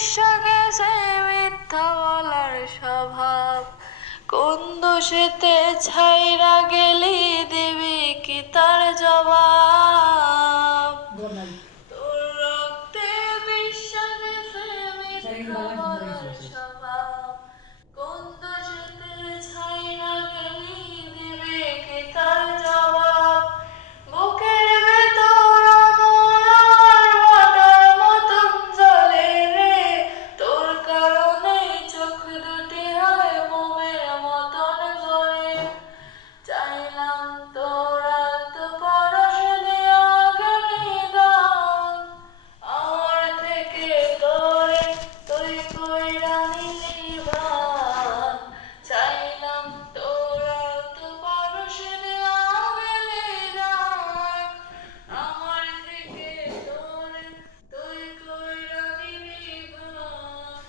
মিশা গেছে মিথ্যা বলার স্বভাব, কোন দোষেতে ছাইরা গেলি দিবি কি তার জবাব। তোর রক্তে মিশা গেছে মিথ্যা বলার স্বভাব, কোন দোষেতে ছাইরা গেলি দিবি কি তার জবাব। বুকের ভেতর আগুন আমার ভাটার মতন জ্বলে রে, তোর কারণেই চোখ দুটি হয় মোমের মতন গলে। চাইলাম তোর আলতো পরশ দেয়া গেলি দান, আমার থেকে তোরে তুই কইরা নিলি ভান। চাইলাম তোর আলতো পরশ দেয়া গেলি দান, আমার থেকে তোরে তুই কইরা নিলি ভান।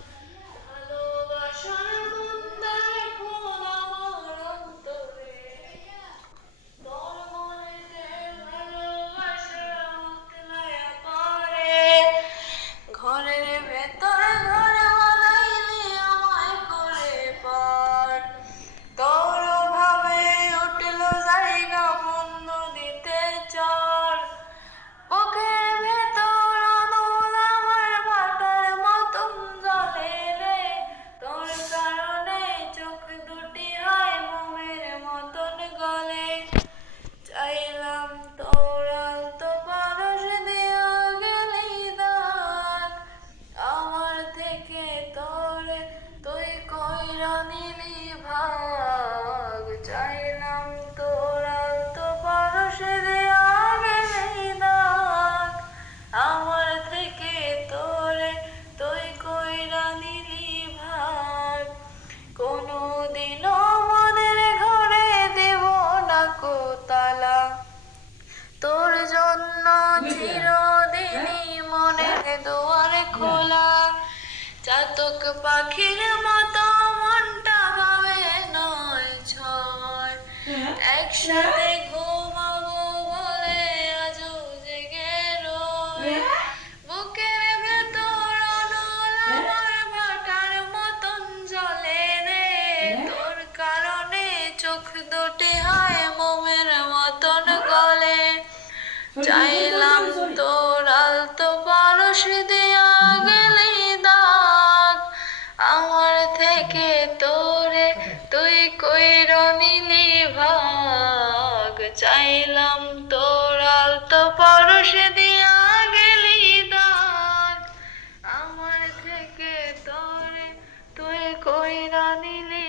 ভালোবাসার বন্দায় খোল আমার অন্তরে, তোর মনেতে ভালোবাসা উতলায়া পড়ে। ঘরের ভেতরে ঘর বানাইলি আমায় করে পর, তোর অভাবে উঠল জায়গা বন্ধ দিতে চর। বুকের ভেতর আগুন আমার ভাটার মতন জ্বলে রে, তোর কারণে চোখ দুটি হয় মোমের মতন গলে। চাইলাম তোর আলতো পরশ দেয়া গেলি দান, আমার থেকে তোরে তুই কইরা নিলি ভাগ। চাইলাম তোর আলতো পরশ দেয়া গেলি দান, আমার থেকে তোরে তুই কইরা নিলি ভাগ। কোনদিনও মনের ঘরে দেব না কো তালা, তোর জন্য চিরদিনই মনের দুয়ার খোলা। চাতক পাখির মতো মনটা ভাবে নয় ছয়, একসাথে ঘুমাবো বলে আজও জেগে রয়। বুকের ভেতর অনল আমার ভাটার মতন জ্বলে রে, তোর কারণে চোখ দুটি হয় মোমের মতন গলে। চাইলাম তোর আলতো পরশ দেয়া গেলি দাগ, আমার থেকে তোরে তুই কইরা নিলি ভাগ। চাইলাম তোর আলতো পরশ দেয়া গেলি দাগ, আমার থেকে তোরে তুই কইরা নিলি